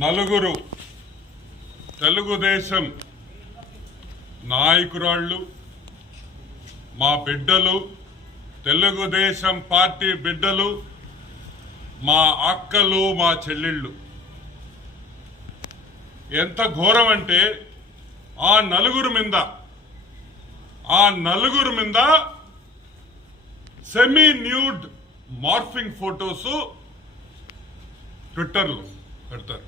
నలుగురు తెలుగుదేశం నాయకురాళ్ళు మా బిడ్డలు, తెలుగుదేశం పార్టీ బిడ్డలు, మా అక్కలు, మా చెల్లెళ్ళు. ఎంత ఘోరం అంటే ఆ నలుగురు మీద సెమీ న్యూడ్ మార్ఫింగ్ ఫోటోస్ ట్విట్టర్లో పెడతారు.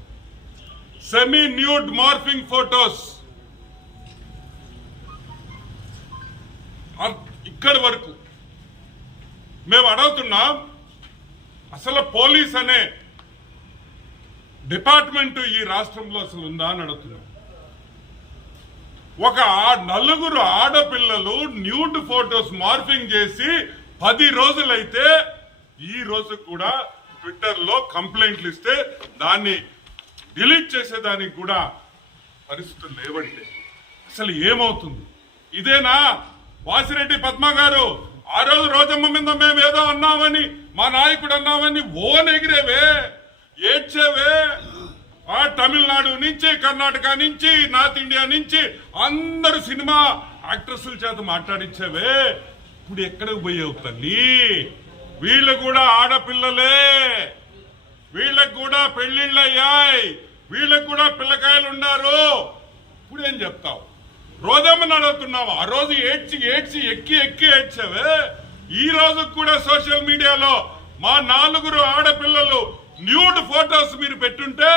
సెమీ న్యూడ్ మార్ఫింగ్ ఫోటోస్ ఇక్కడి వరకు మేము అడుగుతున్నాం. అసలు పోలీస్ అనే డిపార్ట్మెంట్ ఈ రాష్ట్రంలో అసలు ఉందా అని అడుగుతున్నాం. ఒక నలుగురు ఆడపిల్లలు న్యూడ్ ఫోటోస్ మార్ఫింగ్ చేసి 10 రోజులైతే ఈ రోజు కూడా ట్విట్టర్ లో కంప్లైంట్లు ఇస్తే దాన్ని డిలీట్ చేసేదానికి కూడా పరిస్థితులు లేవంటే అసలు ఏమవుతుంది? ఇదేనా వాసిరెడ్డి పద్మ గారు ఆ రోజు రోజమ్మ మీద మేము ఏదో అన్నామని, మా నాయకుడు అన్నామని ఎగిరేవే, ఏడ్చేవే. ఆ తమిళనాడు నుంచి, కర్ణాటక నుంచి, నార్త్ ఇండియా నుంచి అందరు సినిమా యాక్ట్రెస్ల చేత మాట్లాడించేవే. ఇప్పుడు ఎక్కడికి పోయావు తల్లి? వీళ్ళు కూడా ఆడపిల్లలే, వీళ్ళకు కూడా పెళ్లిళ్ళు అయ్యాయి, వీళ్ళకు కూడా పిల్లకాయలు ఉన్నారు. ఇప్పుడు ఏం చెప్తావు? రోజమ్మని అడుగుతున్నావు. ఆ రోజు ఏడ్చి ఎక్కి ఏడ్చావే. ఈ రోజు కూడా సోషల్ మీడియాలో మా 4 ఆడపిల్లలు న్యూడ్ ఫోటోస్ మీరు పెట్టుంటే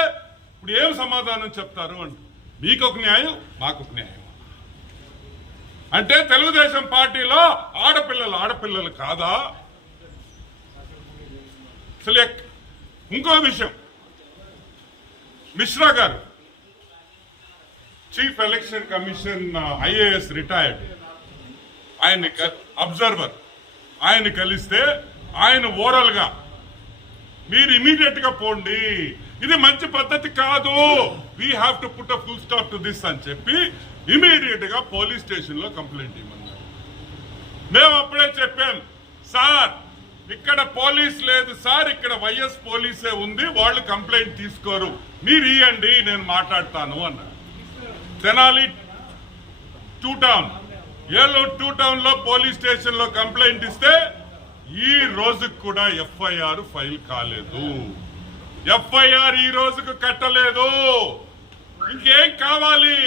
ఇప్పుడు ఏం సమాధానం చెప్తారు అంటే మీకు ఒక న్యాయం, మాకు ఒక న్యాయం. అంటే తెలుగుదేశం పార్టీలో ఆడపిల్లలు కాదా? ఇంకో విషయం, మిశ్రా గారు chief election commission IAS retired, ఆయన అబ్జర్వర్, ఆయన కలిస్తే ఆయన ఓరల్ గా మీరు ఇమీడియట్ గా పోండి, ఇది మంచి పద్ధతి కాదు, we have to put a full stop to this అని చెప్పి ఇమీడియట్ గా పోలీస్ స్టేషన్ లో కంప్లైంట్ ఇవ్వమన్నారు. మేము అప్పుడే చెప్పాం, సార్ ఇక్కడ పోలీస్ లేదు సార్, ఇక్కడ వైఎస్ పోలీసే ఉంది, వాళ్ళు కంప్లైంట్ తీసుకోరు, మీరు ఇవ్వండి నేను మాట్లాడతాను అన్నారు. తెనాలి 2 టౌన్, ఏలూరు 2 టౌన్ లో పోలీస్ స్టేషన్ లో కంప్లైంట్ ఇస్తే ఈ రోజుకు కూడా ఎఫ్ఐఆర్ ఫైల్ కాలేదు. ఎఫ్ఐఆర్ ఈ రోజుకు కట్టలేదు. ఇంకేం కావాలి?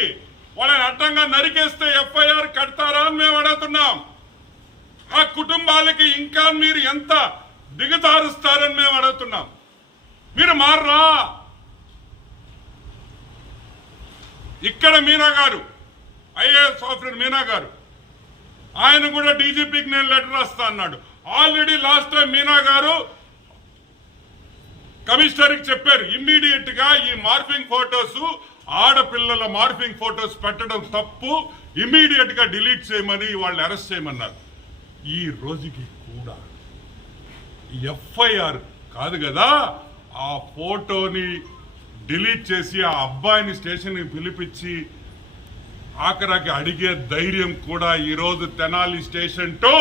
వాళ్ళని అడ్డంగా నరికేస్తే ఎఫ్ఐఆర్ కడతారా అని మేము అడుగుతున్నాం. ఆ కుటుంబాలకి ఇంకా మీరు ఎంత దిగజారుస్తారని మేము అడుగుతున్నాం. మీరు మారరా? ఇక్కడ మీనా గారు, ఐఏఎస్ ఆఫీసర్ మీనా గారు, ఆయన కూడా డీజీపీకి నేను లెటర్ రాస్తా అన్నాడు. ఆల్రెడీ లాస్ట్ టైం మీనా గారు కమిషనర్కి చెప్పారు, ఇమ్మీడియట్ గా ఈ మార్ఫింగ్ ఫోటోస్, ఆడపిల్లల మార్ఫింగ్ ఫోటోస్ పెట్టడం తప్పు, ఇమ్మీడియట్ గా డిలీట్ చేయమని వాళ్ళు అరెస్ట్ చేయమన్నారు. ఈ రోజుకి కూడా ఎఫ్ఐఆర్ కాదు కదా, ఆ ఫోటోని డిలీట్ చేసి ఆ అబ్బాయిని స్టేషన్కి పిలిపించి ఆఖరాకి అడిగే ధైర్యం కూడా ఈ రోజు తెనాలి స్టేషన్ 2,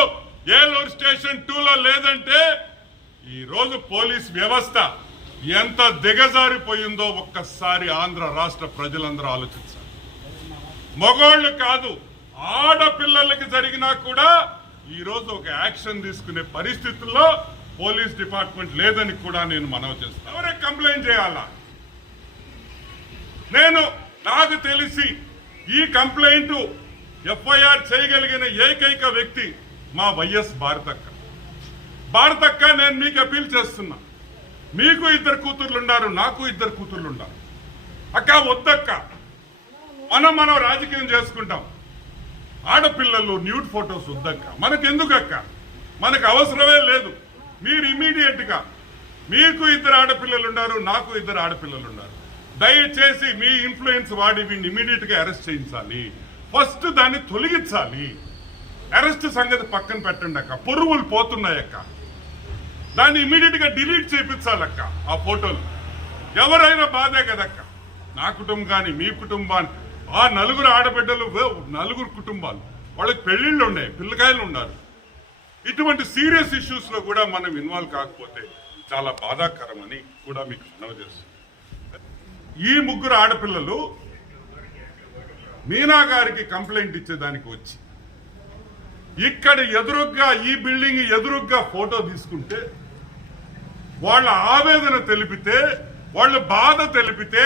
ఏలూరు స్టేషన్ 2లో లేదంటే ఈ రోజు పోలీస్ వ్యవస్థ ఎంత దిగజారిపోయిందో ఒక్కసారి ఆంధ్ర రాష్ట్ర ప్రజలందరూ ఆలోచించాలి. మగోళ్ళు కాదు, ఆడపిల్లలకి జరిగినా కూడా ఈ రోజు ఒక యాక్షన్ తీసుకునే పరిస్థితుల్లో పోలీస్ డిపార్ట్మెంట్ లేదని కూడా నేను మనవి చేస్తాను. ఎవరే కంప్లైంట్ చేయాలా? నాకు తెలిసి ఈ కంప్లైంట్ ఎఫ్ఐఆర్ చేయగలిగిన ఏకైక వ్యక్తి మా వైఎస్ భారతక్క. నేను మీకు అపీల్ చేస్తున్నా, మీకు 2 కూతుర్లున్నారు, నాకు 2 కూతుర్లున్నారు. అక్క వద్దక్క, మనం రాజకీయం చేసుకుంటాం. ఆడపిల్లలు న్యూడ్ ఫోటోస్ వద్దక్క, మనకెందుకు అక్క, మనకు అవసరమే లేదు. మీరు ఇమీడియట్ గా, మీకు 2 ఆడపిల్లలు ఉన్నారు, నాకు 2 ఆడపిల్లలు ఉన్నారు, దయచేసి మీ ఇన్ఫ్లుయెన్స్ వాడి వీడిని ఇమీడియట్ గా అరెస్ట్ చేయించాలి. ఫస్ట్ దాన్ని తొలగించాలి. అరెస్ట్ సంగతి పక్కన పెట్టండి అక్క, పొరుగులు పోతున్నాయక్క, దాన్ని ఇమీడియట్ గా డిలీట్ చేయించాలక్క. ఆ ఫోటోలు ఎవరైనా బాధే కదక్క, నా కుటుంబం కానీ మీ కుటుంబాన్ని, ఆ 4 ఆడబిడ్డలు, 4 కుటుంబాలు, వాళ్ళకి పెళ్లిళ్ళు ఉన్నాయి, పిల్లకాయలు ఉన్నారు. ఇటువంటి సీరియస్ ఇష్యూస్ లో కూడా మనం ఇన్వాల్వ్ కాకపోతే చాలా బాధాకరమని కూడా మీకు మనవి చేస్తుంది. ఈ ముగ్గురు ఆడపిల్లలు మీనా గారికి కంప్లైంట్ ఇచ్చేదానికి వచ్చి ఇక్కడ ఎదురుగ్గా ఈ బిల్డింగ్ ఎదురుగ్గా ఫోటో తీసుకుంటే వాళ్ళ ఆవేదన తెలిపితే వాళ్ళ బాధ తెలిపితే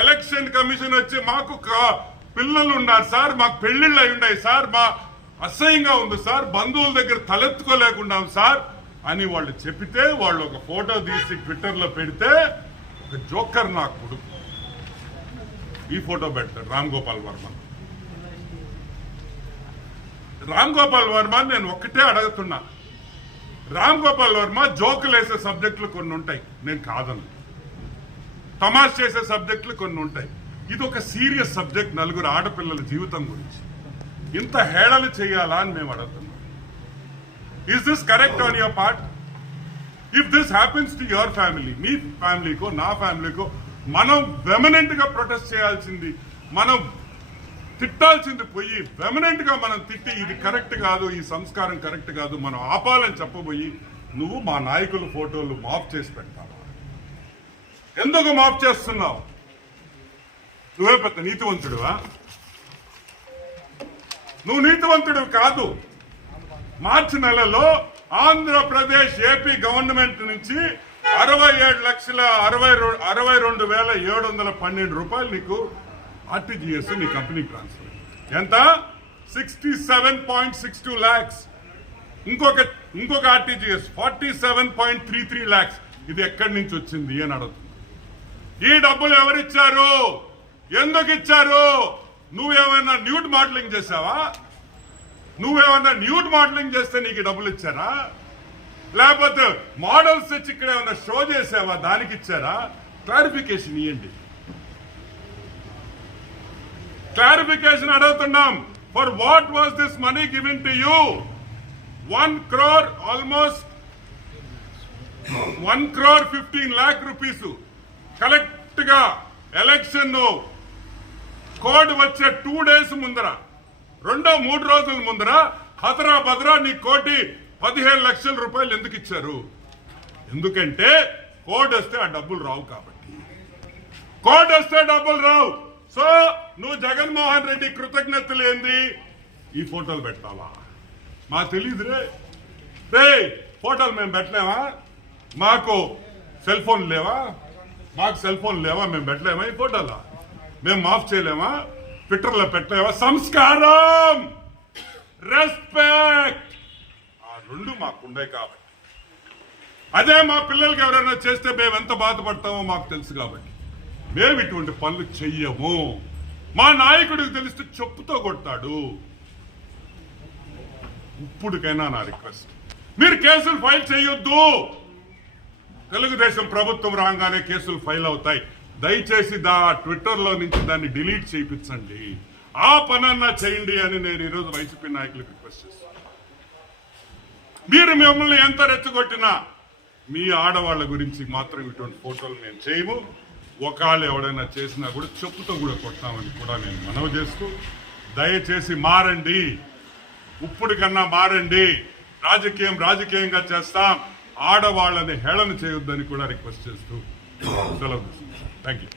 ఎలక్షన్ కమిషన్ వచ్చి మాకు పిల్లలు ఉన్నారు సార్, మాకు పెళ్లిళ్ళు అయి ఉన్నాయి సార్, మా అసహ్యంగా ఉంది సార్, బంధువుల దగ్గర తలెత్తుకోలేకున్నాం సార్ అని వాళ్ళు చెప్పితే వాళ్ళు ఒక ఫోటో తీసి ట్విట్టర్ లో పెడితే ఒక జోకర్ నా కొడుకు ఈ ఫోటో పెట్టాడు రామ్ గోపాల్ వర్మ. రామ్ గోపాల్ వర్మ నేను ఒక్కటే అడుగుతున్నా, రామ్ గోపాల్ వర్మ జోకులు వేసే సబ్జెక్టులు కొన్ని ఉంటాయి, నేను కాదను. తమాష్ చేసే సబ్జెక్టులు కొన్ని ఉంటాయి. ఇది ఒక సీరియస్ సబ్జెక్ట్, నలుగురు ఆడపిల్లల జీవితం గురించి ఇంత హేళన చేయాలా అని మేము అడుగుతున్నాం. Is this correct on your part? If this happens to your family, మీ ఫ్యామిలీకో నా ఫ్యామిలీకో, మనం వెమనెంట్ గా ప్రొటెస్ట్ చేయాల్సింది, మనం తిట్టాల్సింది పోయి వెమనెంట్ గా మనం తిట్టి ఇది కరెక్ట్ కాదు, ఈ సంస్కారం కరెక్ట్ కాదు, మనం ఆపాలని చెప్పబోయి నువ్వు మా నాయకుల ఫోటోలు మాఫ్ చేసి పెడతావా? ఎందుకు మాఫ్ చేస్తున్నావు? నువ్వే పెద్ద నీతివంతుడువా? నువ్వు నీతివంతుడు కాదు. మార్చి నెలలో ఆంధ్రప్రదేశ్ ఏపీ గవర్నమెంట్ నుంచి 67,62,712 రూపాయలు నీకు ఆర్టీజీఎస్ నీ కంపెనీ ట్రాన్స్ఫర్. ఎంత? 67.62 lakhs. ఇంకొక ఆర్టీజీఎస్ 47.33 lakhs. ఇది ఎక్కడి నుంచి వచ్చింది అని అడుగుతుంది. ఈ డబ్బులు ఎవరిచ్చారు? ఎందుకు ఇచ్చారు? నువ్వేమైనా న్యూడ్ మోడలింగ్ చేసావా? నువ్వేమన్నా న్యూడ్ మోడలింగ్ చేస్తే నీకు డబ్బులు ఇచ్చారా? లేకపోతే మోడల్స్ వచ్చి ఇక్కడ ఏమన్నా షో చేసావా, దానికి ఇచ్చారా? క్లారిఫికేషన్ ఇవ్వండి. క్లారిఫికేషన్ అడుగుతున్నాం. For what was this money given to you? 1 crore, almost 1,15 lakh rupees collect గా ఎలక్షన్ కోడ్ వచ్చే 2 days ముందర, 2-3 రోజుల ముందర హతరా భద్రా నీ 1,15 లక్షల రూపాయలు ఎందుకు ఇచ్చారు? ఎందుకంటే కోడ్ వస్తే ఆ డబ్బులు రావు కాబట్టి. కోడ్ వస్తే డబ్బులు రావు. సో నువ్వు జగన్మోహన్ రెడ్డి కృతజ్ఞతలు ఏంది? ఈ ఫోటోలు పెట్టావా? మాకు తెలియదురే. ఫోటోలు మేము పెట్టలేమా? మాకు సెల్ ఫోన్ లేవా? మేము పెట్టలేమా? ఈ ఫోటోలా మేము మాఫ్ చేయలేమా? ట్విట్టర్లో పెట్టలేవా? సంస్కారం, రెస్పెక్ట్, ఆ రెండు మాకుండే కాబట్టి. అదే మా పిల్లలకి ఎవరైనా చేస్తే మేము ఎంత బాధపడతామో మాకు తెలుసు కాబట్టి మేము ఇటువంటి పనులు చెయ్యము. మా నాయకుడికి తెలిస్తే చెప్పుతో కొడతాడు. ఇప్పుడుకైనా నా రిక్వెస్ట్, మీరు కేసులు ఫైల్ చేయొద్దు. తెలుగుదేశం ప్రభుత్వం రాగానే కేసులు ఫైల్ అవుతాయి. దయచేసి ట్విట్టర్ లో నుంచి దాన్ని డిలీట్ చేయించండి. ఆ పనన్నా చేయండి అని నేను ఈరోజు వైసీపీ నాయకులకు రిక్వెస్ట్ చేస్తాను. మీరు మిమ్మల్ని ఎంత రెచ్చగొట్టినా మీ ఆడవాళ్ల గురించి మాత్రం ఇటువంటి ఫోటోలు మేము చేయము. ఒకళ్ళు ఎవడైనా చేసినా కూడా చెప్పుతో కూడా కొట్టామని కూడా నేను మనవి చేస్తూ, దయచేసి మారండి. ఇప్పుడు కన్నా మారండి. రాజకీయంగా చేస్తాం. ఆడవాళ్ళని హేళన చేయొద్దని కూడా రిక్వెస్ట్ చేస్తూ సెలవు తీసుకుంటాం. Thank you.